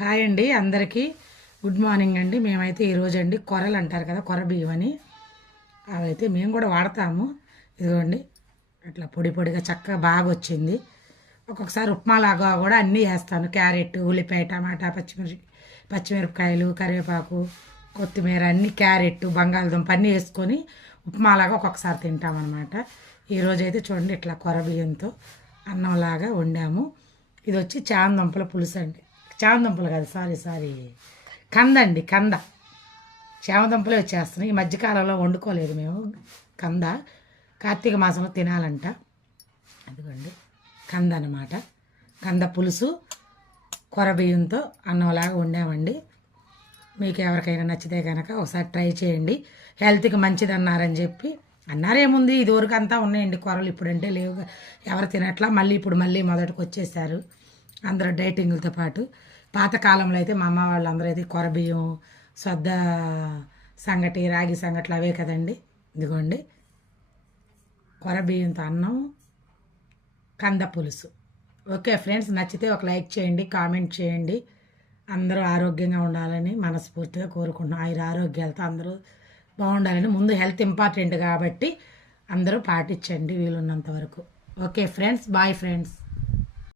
Hi అండి అందరికీ. Good morning అండి. మేమైతే ఈరోజు అండి కొరలు అంటారు కదా కొర బియ్యం అని అవైతే మేము కూడా వాడతాము. ఇదిగోండి అట్లా పొడి పొడిగా చక్కగా బాగా వచ్చింది ఒక్కొక్కసారి ఉప్మా లాగా కూడా అన్నీ వేస్తాను. క్యారెట్ ఉల్లిపాయ టమాటా పచ్చిమిర్చి పచ్చిమిరపకాయలు కరివేపాకు కొత్తిమీర అన్ని క్యారెట్ బంగాళదుంప అన్నీ వేసుకొని ఉప్మాలాగా ఒక్కొక్కసారి తింటామన్నమాట. ఈరోజు అయితే చూడండి ఇట్లా కొర బియ్యంతో అన్నంలాగా వండాము. ఇది వచ్చి చాందంపల పులుసు అండి చామదుంపలు కాదు సారీ సారీ. కంద అండి కంద. చామదుంపలే వచ్చేస్తున్నాయి. ఈ మధ్యకాలంలో వండుకోలేదు మేము. కంద. కార్తీక మాసంలో తినాలంట. అదిగోండి. కంద అన్నమాట. కంద పులుసు కొర బియ్యంతో అన్నంలాగా వండామండి. మీకు ఎవరికైనా నచ్చితే కనుక ఒకసారి ట్రై చేయండి. హెల్త్కి మంచిది అన్నారని చెప్పి అన్నారేముంది? ఇదివరకు అంతా ఉన్నాయండి కూరలు. ఇప్పుడంటే లేవు ఎవరు తినట్లా మళ్ళీ ఇప్పుడు మళ్ళీ మొదటికి వచ్చేసారు అందరూ డైటింగ్లతో పాటు. పాతకాలంలో అయితే మా అమ్మ వాళ్ళందరూ అయితే కొరబియ్యం సొద్ద సంగటి రాగి సంగట్లు అవే కదండి. ఇదిగోండి. కొరబియ్యంతో అన్నం కంద పులుసు. ఓకే ఫ్రెండ్స్ నచ్చితే ఒక లైక్ చేయండి కామెంట్ చేయండి. అందరూ ఆరోగ్యంగా ఉండాలని మనస్ఫూర్తిగా కోరుకుంటున్నాం. ఆయుర ఆరోగ్యాలతో అందరూ బాగుండాలని ముందు హెల్త్ ఇంపార్టెంట్ కాబట్టి అందరూ పాటించండి వీలున్నంత వరకు. Okay friends bye friends.